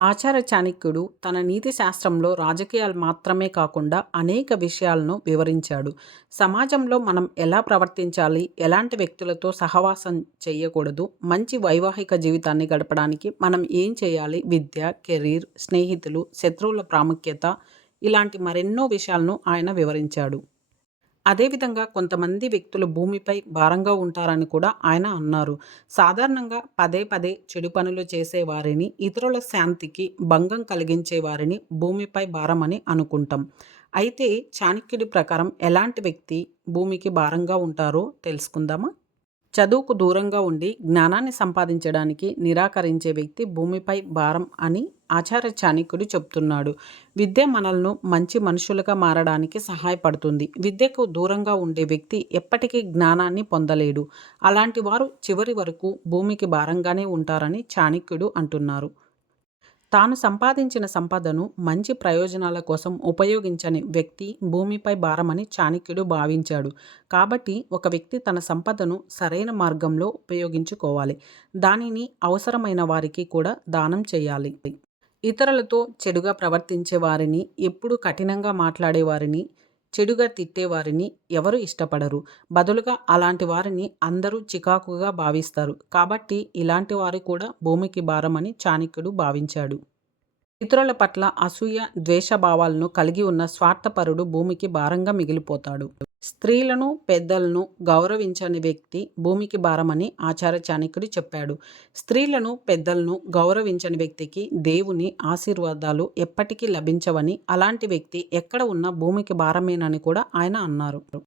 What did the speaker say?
ఆచార్య చాణక్యుడు తన నీతి శాస్త్రంలో రాజకీయాలు మాత్రమే కాకుండా అనేక విషయాలను వివరించాడు. సమాజంలో మనం ఎలా ప్రవర్తించాలి ఎలాంటి వ్యక్తులతో సహవాసం చేయకూడదు మంచి వైవాహిక జీవితాన్ని గడపడానికి మనం ఏం చేయాలి విద్య కెరీర్ స్నేహితులు శత్రువుల ప్రాముఖ్యత ఇలాంటి మరెన్నో విషయాలను ఆయన వివరించాడు. అదేవిధంగా కొంతమంది వ్యక్తులు భూమిపై భారంగా ఉంటారని కూడా ఆయన అన్నారు. సాధారణంగా పదే పదే చెడు పనులు చేసేవారిని ఇతరుల శాంతికి భంగం కలిగించే వారిని భూమిపై భారమని అనుకుంటాం. అయితే చాణక్యుడి ప్రకారం ఎలాంటి వ్యక్తి భూమికి భారంగా ఉంటారో తెలుసుకుందామా? చదువుకు దూరంగా ఉండి జ్ఞానాన్ని సంపాదించడానికి నిరాకరించే వ్యక్తి భూమిపై భారం అని ఆచార్య చాణిక్యుడు చెప్తున్నాడు. విద్య మనల్ని మంచి మనుషులుగా మారడానికి సహాయపడుతుంది. విద్యకు దూరంగా ఉండే వ్యక్తి ఎప్పటికీ జ్ఞానాన్ని పొందలేడు. అలాంటి వారు చివరి వరకు భూమికి భారంగానే ఉంటారని చాణిక్యుడు అంటున్నారు. తాను సంపాదించిన సంపదను మంచి ప్రయోజనాల కోసం ఉపయోగించని వ్యక్తి భూమిపై భారమని చాణక్యుడు భావించాడు. కాబట్టి ఒక వ్యక్తి తన సంపదను సరైన మార్గంలో ఉపయోగించుకోవాలి. దానిని అవసరమైన వారికి కూడా దానం చేయాలి. ఇతరులతో చెడుగా ప్రవర్తించే వారిని ఎప్పుడు కఠినంగా మాట్లాడే వారిని చెడుగా తిట్టేవారిని ఎవరు ఇష్టపడరు. బదులుగా అలాంటి వారిని అందరూ చికాకుగా భావిస్తారు. కాబట్టి ఇలాంటి వారు కూడా భూమికి భారమని చాణక్యుడు భావించాడు. ఇతరుల పట్ల అసూయ ద్వేషభావాలను కలిగి ఉన్న స్వార్థపరుడు భూమికి భారంగా మిగిలిపోతాడు. స్త్రీలను పెద్దలను గౌరవించని వ్యక్తి భూమికి భారమని ఆచార్య చాణక్యుడు చెప్పాడు. స్త్రీలను పెద్దలను గౌరవించని వ్యక్తికి దేవుని ఆశీర్వాదాలు ఎప్పటికీ లభించవని అలాంటి వ్యక్తి ఎక్కడ ఉన్నా భూమికి భారమేనని కూడా ఆయన అన్నారు.